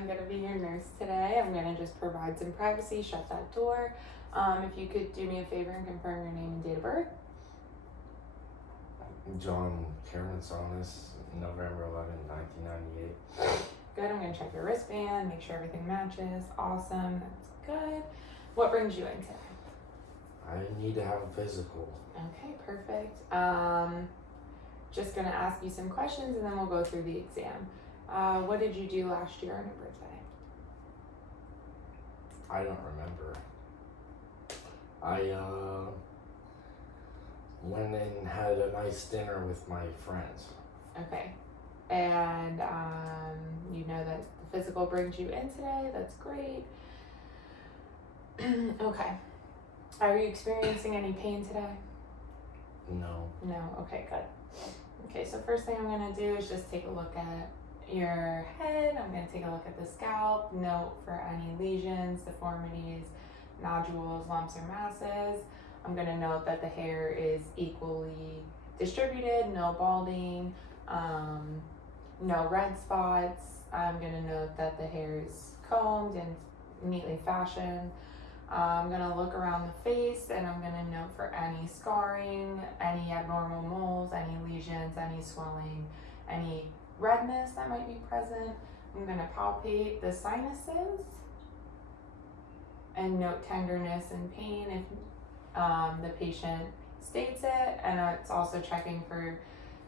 I'm going to be your nurse today. I'm going to just provide some privacy, shut that door. If you could do me a favor and confirm your name and date of birth. John Cameron Sonis, November 11, 1998. Good. I'm going to check your wristband, make sure everything matches. Awesome. That's good. What brings you in today? I need to have a physical. Okay, perfect. Just going to ask you some questions and then we'll go through the exam. What did you do last year on your birthday? I don't remember. I went and had a nice dinner with my friends. Okay. And you know that the physical brings you in today. That's great. Okay. Are you experiencing any pain today? No. No? Okay, good. Okay, so first thing I'm going to do is just take a look at your head. I'm going to take a look at the scalp, note for any lesions, deformities, nodules, lumps, or masses. I'm going to note that the hair is equally distributed, no balding, no red spots. I'm going to note that the hair is combed and neatly fashioned. I'm going to look around the face and I'm going to note for any scarring, any abnormal moles, any lesions, any swelling, any redness that might be present. I'm going to palpate the sinuses and note tenderness and pain if the patient states it, and it's also checking for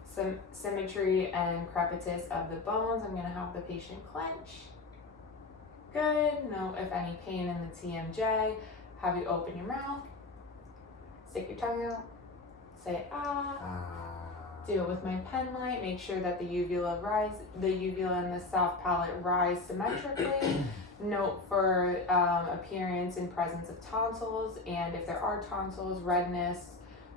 some symmetry and crepitus of the bones. I'm going to have the patient clench. Good. Note if any pain in the TMJ. Have you open your mouth. Stick your tongue out. Say ah. Do it with my pen light. Make sure that the uvula and the soft palate rise symmetrically. Note for appearance and presence of tonsils, and if there are tonsils, redness,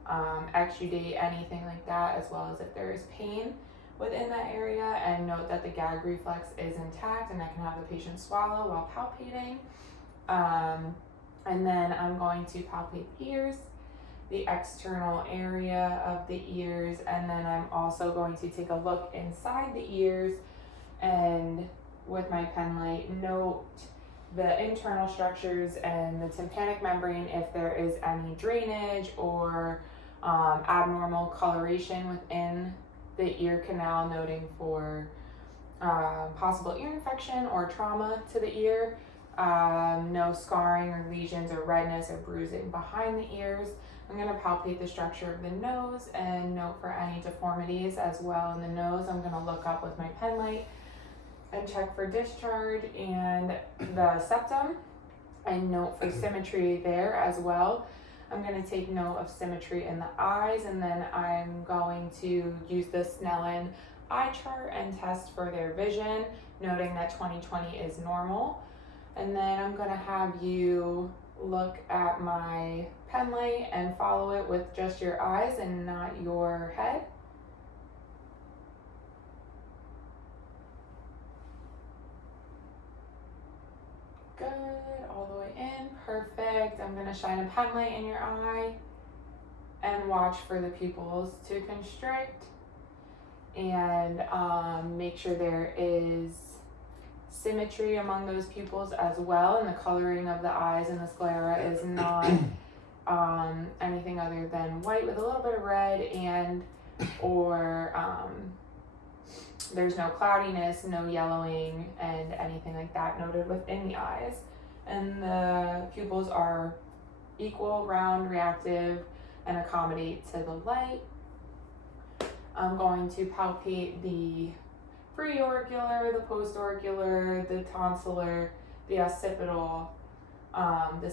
exudate, anything like that, as well as if there is pain within that area, and note that the gag reflex is intact and I can have the patient swallow while palpating. And then I'm going to palpate the ears, the external area of the ears, and then I'm also going to take a look inside the ears and with my pen light note the internal structures and the tympanic membrane if there is any drainage or abnormal coloration within the ear canal, noting for possible ear infection or trauma to the ear. No scarring or lesions or redness or bruising behind the ears. I'm going to palpate the structure of the nose and note for any deformities as well in the nose. I'm going to look up with my pen light and check for discharge and the septum and note for symmetry there as well. I'm going to take note of symmetry in the eyes, and then I'm going to use the Snellen eye chart and test for their vision, noting that 20/20 is normal. And then I'm going to have you look at my pen light and follow it with just your eyes and not your head. Good, all the way in, perfect. I'm going to shine a pen light in your eye and watch for the pupils to constrict and make sure there is symmetry among those pupils as well, and the coloring of the eyes and the sclera is not anything other than white with a little bit of red and or there's no cloudiness, no yellowing, and anything like that noted within the eyes. And the pupils are equal, round, reactive, and accommodate to the light. I'm going to palpate the preauricular, the postauricular, the tonsillar, the occipital, the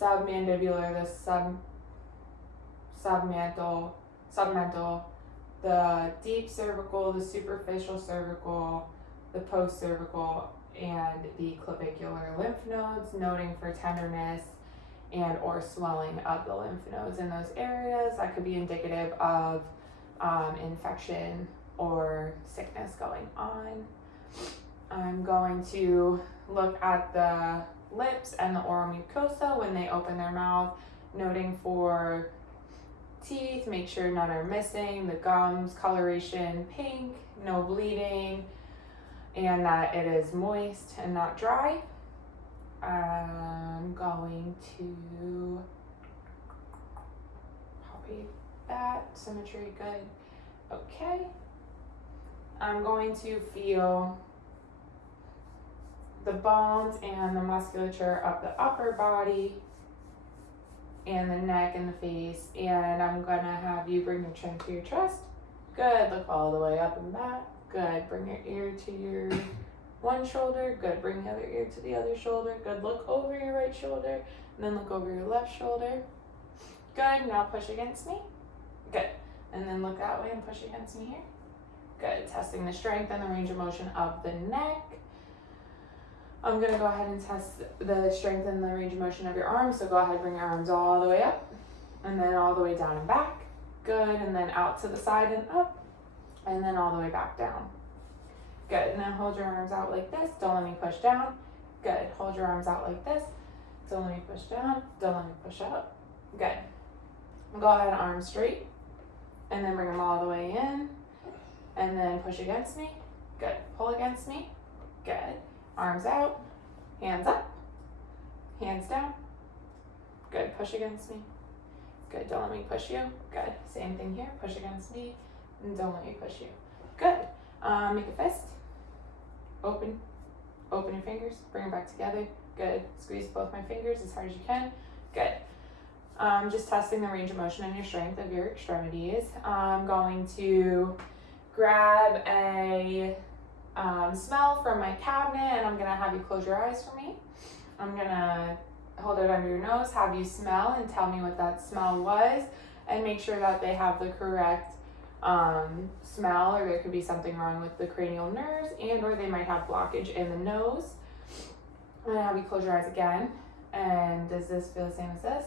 submandibular, the submental, the deep cervical, the superficial cervical, the post-cervical, and the clavicular lymph nodes, noting for tenderness and or swelling of the lymph nodes in those areas. That could be indicative of infection or sickness going on. I'm going to look at the lips and the oral mucosa when they open their mouth, noting for teeth, make sure none are missing, the gums, coloration pink, no bleeding, and that it is moist and not dry. I'm going to palpate that. Symmetry, good. Okay. I'm going to feel the bones and the musculature of the upper body and the neck and the face, and I'm gonna have you bring your chin to your chest. Good, look all the way up and back. Good, bring your ear to your one shoulder. Good, bring the other ear to the other shoulder. Good, look over your right shoulder, and then look over your left shoulder. Good, now push against me. Good, and then look that way and push against me here. Good, testing the strength and the range of motion of the neck. I'm gonna go ahead and test the strength and the range of motion of your arms. So go ahead, bring your arms all the way up and then all the way down and back. Good, and then out to the side and up and then all the way back down. Good, and then hold your arms out like this. Don't let me push down. Good, hold your arms out like this. Don't let me push down. Don't let me push up. Good. Go ahead, arms straight and then bring them all the way in and then push against me. Good, pull against me. Good. Arms out, hands up, hands down. Good, push against me. Good, don't let me push you. Good, same thing here, push against me, and don't let me push you. Good, make a fist. Open your fingers, bring them back together. Good, squeeze both my fingers as hard as you can. Good. Just testing the range of motion and your strength of your extremities. I'm going to grab a smell from my cabinet, and I'm gonna have you close your eyes for me. I'm gonna hold it under your nose, have you smell and tell me what that smell was, and make sure that they have the correct smell, or there could be something wrong with the cranial nerves, and or they might have blockage in the nose. I'm gonna have you close your eyes again. And does this feel the same as this?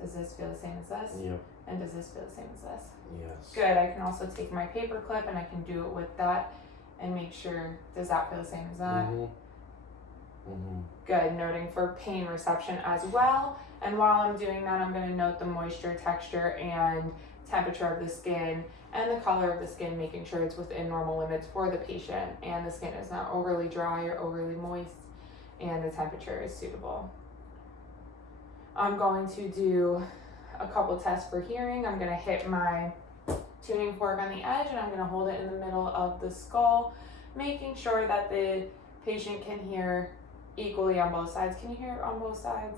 Does this feel the same as this? Yep. And does this feel the same as this? Yes. Good. I can also take my paper clip and I can do it with that and make sure, does that feel the same as that? Good. Noting for pain reception as well. And while I'm doing that, I'm going to note the moisture, texture, and temperature of the skin and the color of the skin, making sure it's within normal limits for the patient and the skin is not overly dry or overly moist and the temperature is suitable. I'm going to do a couple tests for hearing. I'm going to hit my tuning fork on the edge and I'm going to hold it in the middle of the skull, making sure that the patient can hear equally on both sides. Can you hear on both sides?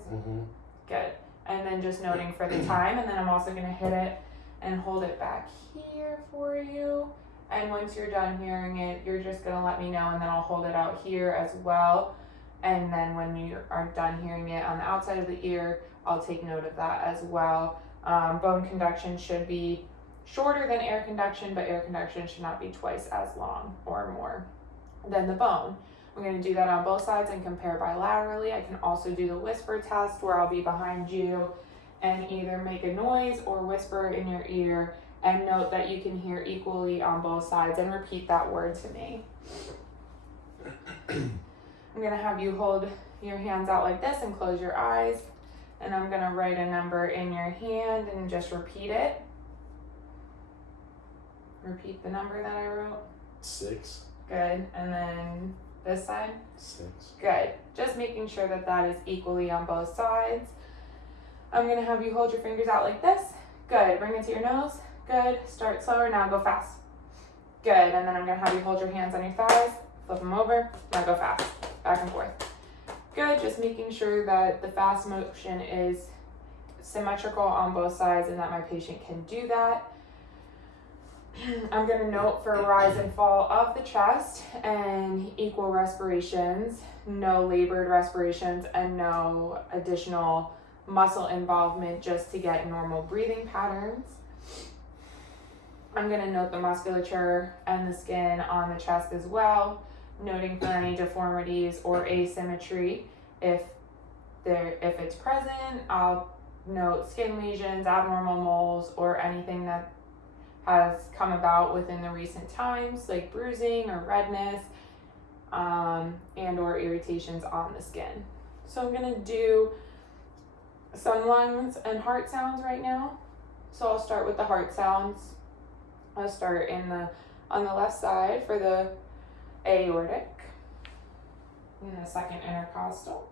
Good. And then just noting for the time, and then I'm also going to hit it and hold it back here for you. And once you're done hearing it, you're just going to let me know, and then I'll hold it out here as well. And then when you are done hearing it on the outside of the ear, I'll take note of that as well. Bone conduction should be shorter than air conduction, but air conduction should not be twice as long or more than the bone. I'm going to do that on both sides and compare bilaterally. I can also do the whisper test where I'll be behind you and either make a noise or whisper in your ear and note that you can hear equally on both sides and repeat that word to me. I'm going to have you hold your hands out like this and close your eyes, and I'm going to write a number in your hand and just repeat it. Repeat the number that I wrote. 6. Good. And then this side? 6. Good. Just making sure that that is equally on both sides. I'm going to have you hold your fingers out like this. Good. Bring it to your nose. Good. Start slower. Now go fast. Good. And then I'm going to have you hold your hands on your thighs. Flip them over. Now go fast. Back and forth. Good. Just making sure that the fast motion is symmetrical on both sides and that my patient can do that. I'm going to note for rise and fall of the chest and equal respirations, no labored respirations, and no additional muscle involvement, just to get normal breathing patterns. I'm going to note the musculature and the skin on the chest as well, noting for any deformities or asymmetry. If it's present, I'll note skin lesions, abnormal moles, or anything that has come about within the recent times, like bruising or redness, and or irritations on the skin. So I'm going to do some lungs and heart sounds right now. So I'll start with the heart sounds. I'll start on the left side for the aortic, and the second intercostal,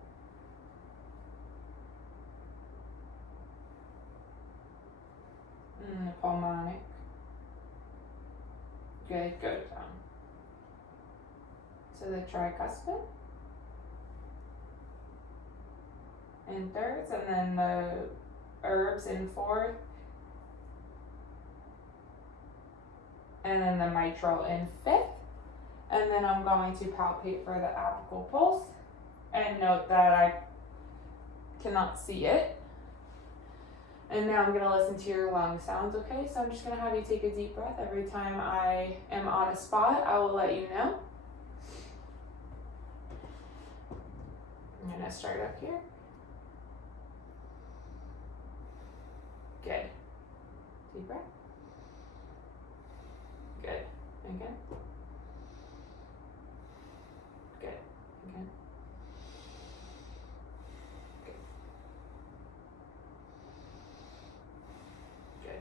and the pulmonic. Good, go down. So the tricuspid, in thirds, and then the herbs in fourth, and then the mitral in fifth. And then I'm going to palpate for the apical pulse, and note that I cannot see it. And now I'm going to listen to your lung sounds, okay? So I'm just going to have you take a deep breath. Every time I am on a spot, I will let you know. I'm going to start up here. Good. Deep breath. Good. Again. Good. Again. Good. Good.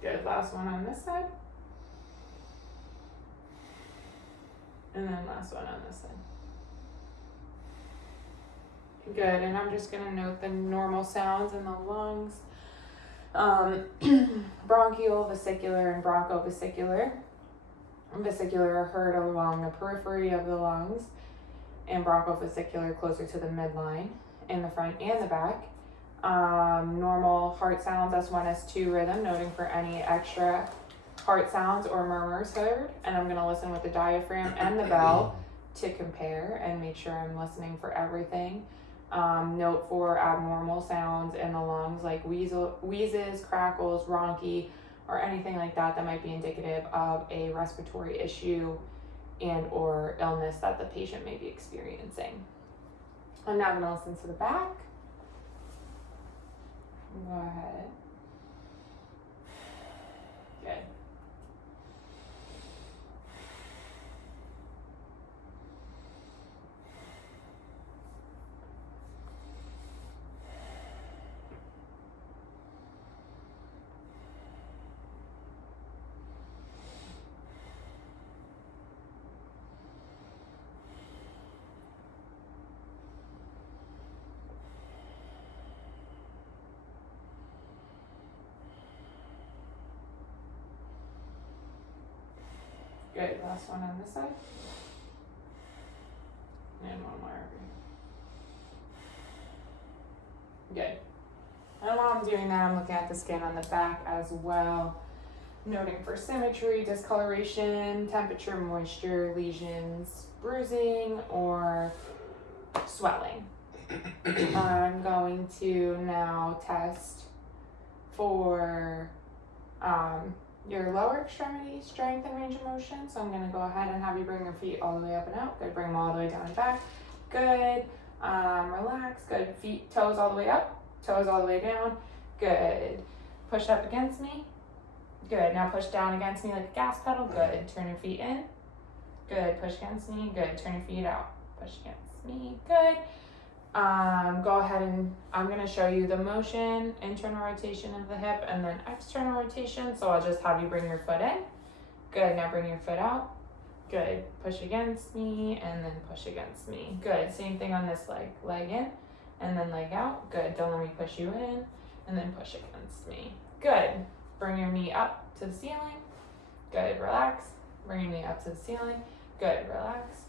Good, last one on this side. And then last one on this side. Good, and I'm just gonna note the normal sounds in the lungs. Bronchial, vesicular, and bronchovesicular. Vesicular are heard along the periphery of the lungs, and bronchovesicular closer to the midline in the front and the back. Normal heart sounds, S1, S2 rhythm, noting for any extra heart sounds or murmurs heard. And I'm going to listen with the diaphragm and the bell to compare and make sure I'm listening for everything. Note for abnormal sounds in the lungs like wheezes, crackles, rhonchi, or anything like that that might be indicative of a respiratory issue and or illness that the patient may be experiencing. I'm now going to listen to the back. Go ahead. Good. Good, last one on this side. And one more over here. Good. And while I'm doing that, I'm looking at the skin on the back as well. Noting for symmetry, discoloration, temperature, moisture, lesions, bruising, or swelling. I'm going to now test for your lower extremity strength and range of motion. So I'm going to go ahead and have you bring your feet all the way up and out. Good. Bring them all the way down and back. Good. Relax. Good. Feet, toes all the way up. Toes all the way down. Good. Push up against me. Good. Now push down against me like a gas pedal. Good. Turn your feet in. Good. Push against me. Good. Turn your feet out. Push against me. Good. Go ahead and I'm going to show you the motion, internal rotation of the hip, and then external rotation. So I'll just have you bring your foot in. Good. Now bring your foot out. Good. Push against me and then push against me. Good. Same thing on this leg. Leg in and then leg out. Good. Don't let me push you in and then push against me. Good. Bring your knee up to the ceiling. Good. Relax. Bring your knee up to the ceiling. Good. Relax.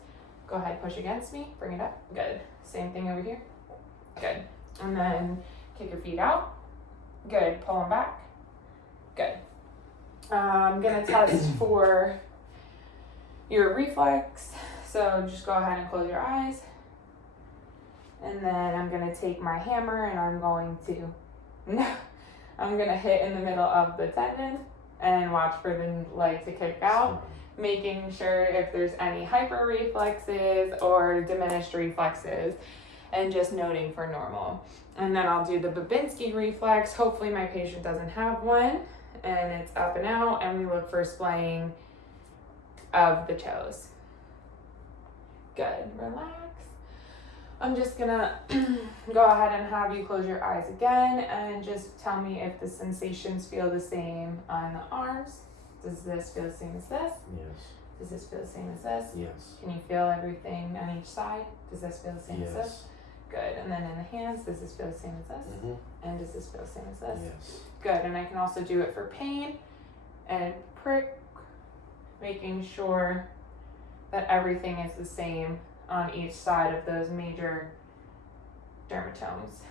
Go ahead. Push against me. Bring it up. Good. Same thing over here. Good. And then kick your feet out. Good. Pull them back. Good. I'm going to test for your reflex. So just go ahead and close your eyes. And then I'm going to take my hammer and I'm going to hit in the middle of the tendon and watch for the leg to kick out, making sure if there's any hyperreflexes or diminished reflexes, and just noting for normal. And then I'll do the Babinski reflex. Hopefully my patient doesn't have one. and it's up and out, and we look for splaying of the toes. Good, relax. I'm just gonna go ahead and have you close your eyes again and just tell me if the sensations feel the same on the arms. Does this feel the same as this? Yes. Does this feel the same as this? Yes. Can you feel everything on each side? Does this feel the same as this? Yes. Good. And then in the hands, does this feel the same as this? Mhm. And does this feel the same as this? Yes. Good. And I can also do it for pain and prick, making sure that everything is the same on each side of those major dermatomes,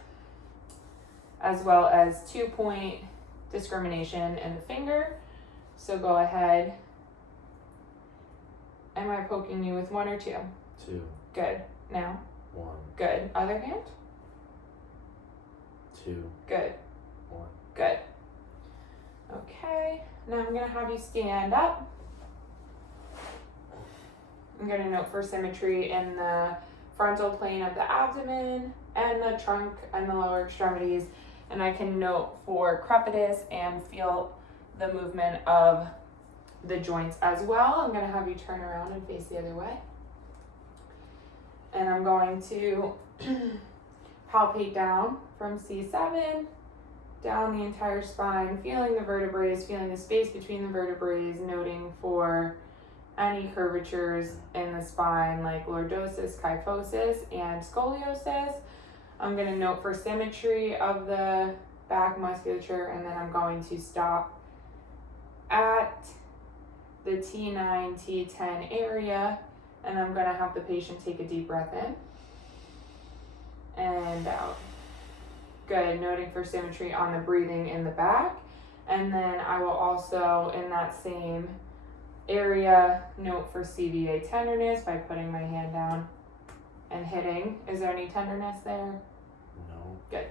as well as 2-point discrimination in the finger. So go ahead. Am I poking you with 1 or 2? 2. Good. Now? 1. Good. Other hand? 2. Good. 1. Good. Okay. Now I'm going to have you stand up. I'm going to note for symmetry in the frontal plane of the abdomen and the trunk and the lower extremities. And I can note for crepitus and feel the movement of the joints as well. I'm going to have you turn around and face the other way. And I'm going to palpate down from C7 down the entire spine, feeling the vertebrae, feeling the space between the vertebrae, noting for any curvatures in the spine like lordosis, kyphosis, and scoliosis. I'm going to note for symmetry of the back musculature, and then I'm going to stop at the T9, T10 area, and I'm going to have the patient take a deep breath in and out. Good, noting for symmetry on the breathing in the back. And then I will also, in that same area, note for CVA tenderness by putting my hand down and hitting. Is there any tenderness there? No. Good.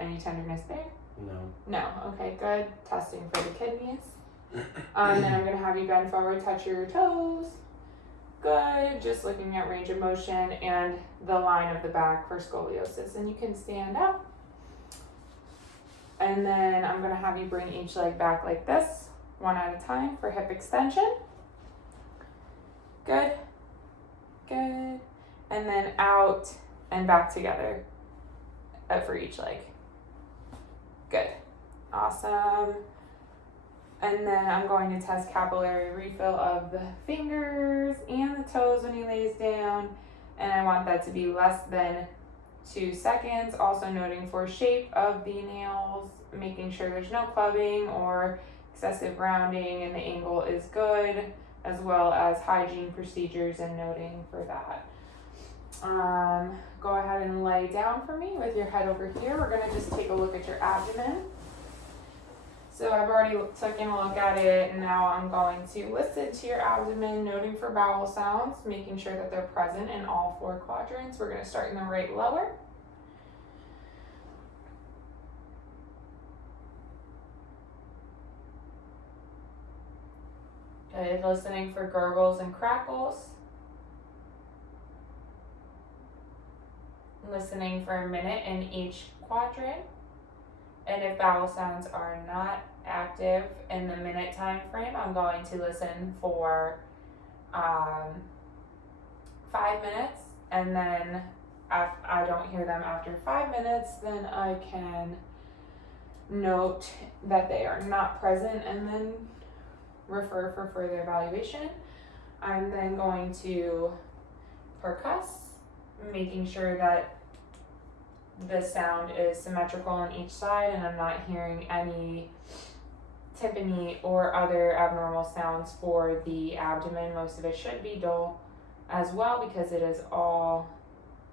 Any tenderness there? No. No. Okay, good. Testing for the kidneys. And then I'm going to have you bend forward, touch your toes. Good. Just looking at range of motion and the line of the back for scoliosis. And you can stand up. And then I'm going to have you bring each leg back like this, one at a time for hip extension. Good. Good. And then out and back together for each leg. Good. Awesome. And then I'm going to test capillary refill of the fingers and the toes when he lays down. And I want that to be less than 2 seconds. Also noting for shape of the nails, making sure there's no clubbing or excessive rounding and the angle is good, as well as hygiene procedures and noting for that. Go ahead and lay down for me with your head over here. We're going to just take a look at your abdomen. So I've already taken a look at it, and now I'm going to listen to your abdomen, noting for bowel sounds, making sure that they're present in all 4 quadrants. We're going to start in the right lower. Good. Listening for gurgles and crackles. Listening for a minute in each quadrant. And if bowel sounds are not active in the minute time frame, I'm going to listen for 5 minutes, and then if I don't hear them after 5 minutes, then I can note that they are not present and then refer for further evaluation. I'm then going to percuss, making sure that the sound is symmetrical on each side and I'm not hearing any tympani or other abnormal sounds for the abdomen. Most of it should be dull as well because it is all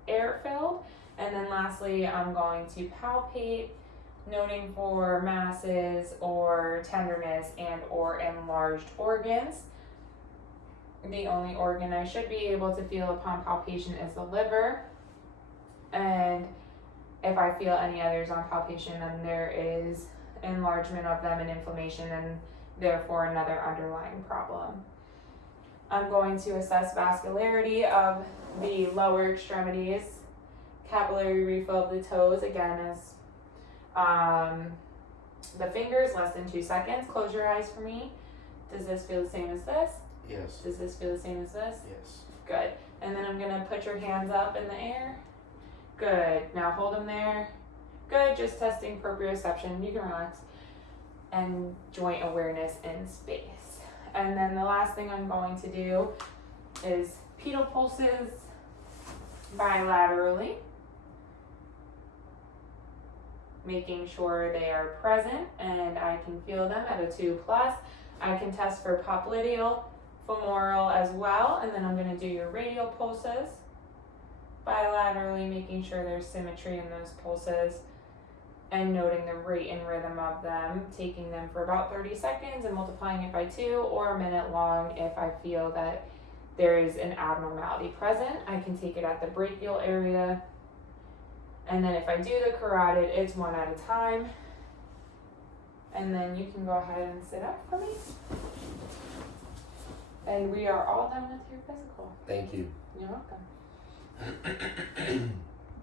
air filled. And then lastly, I'm going to palpate, noting for masses or tenderness and or enlarged organs. The only organ I should be able to feel upon palpation is the liver. And if I feel any others on palpation, then there is enlargement of them and inflammation and therefore another underlying problem. I'm going to assess vascularity of the lower extremities, capillary refill of the toes, again as The fingers, less than 2 seconds. Close your eyes for me. Does this feel the same as this? Yes. Does this feel the same as this? Yes. Good. And then I'm gonna put your hands up in the air. Good. Now hold them there. Good. Just testing proprioception. You can relax. And joint awareness in space. And then the last thing I'm going to do is pedal pulses bilaterally, making sure they are present and I can feel them at a 2+. I can test for popliteal, femoral as well, and then I'm going to do your radial pulses bilaterally, making sure there's symmetry in those pulses and noting the rate and rhythm of them, taking them for about 30 seconds and multiplying it by 2 or a minute long if I feel that there is an abnormality present. I can take it at the brachial area, and then if I do the carotid, it's 1 at a time. And then you can go ahead and sit up for me. And we are all done with your physical. Thank you. You're welcome.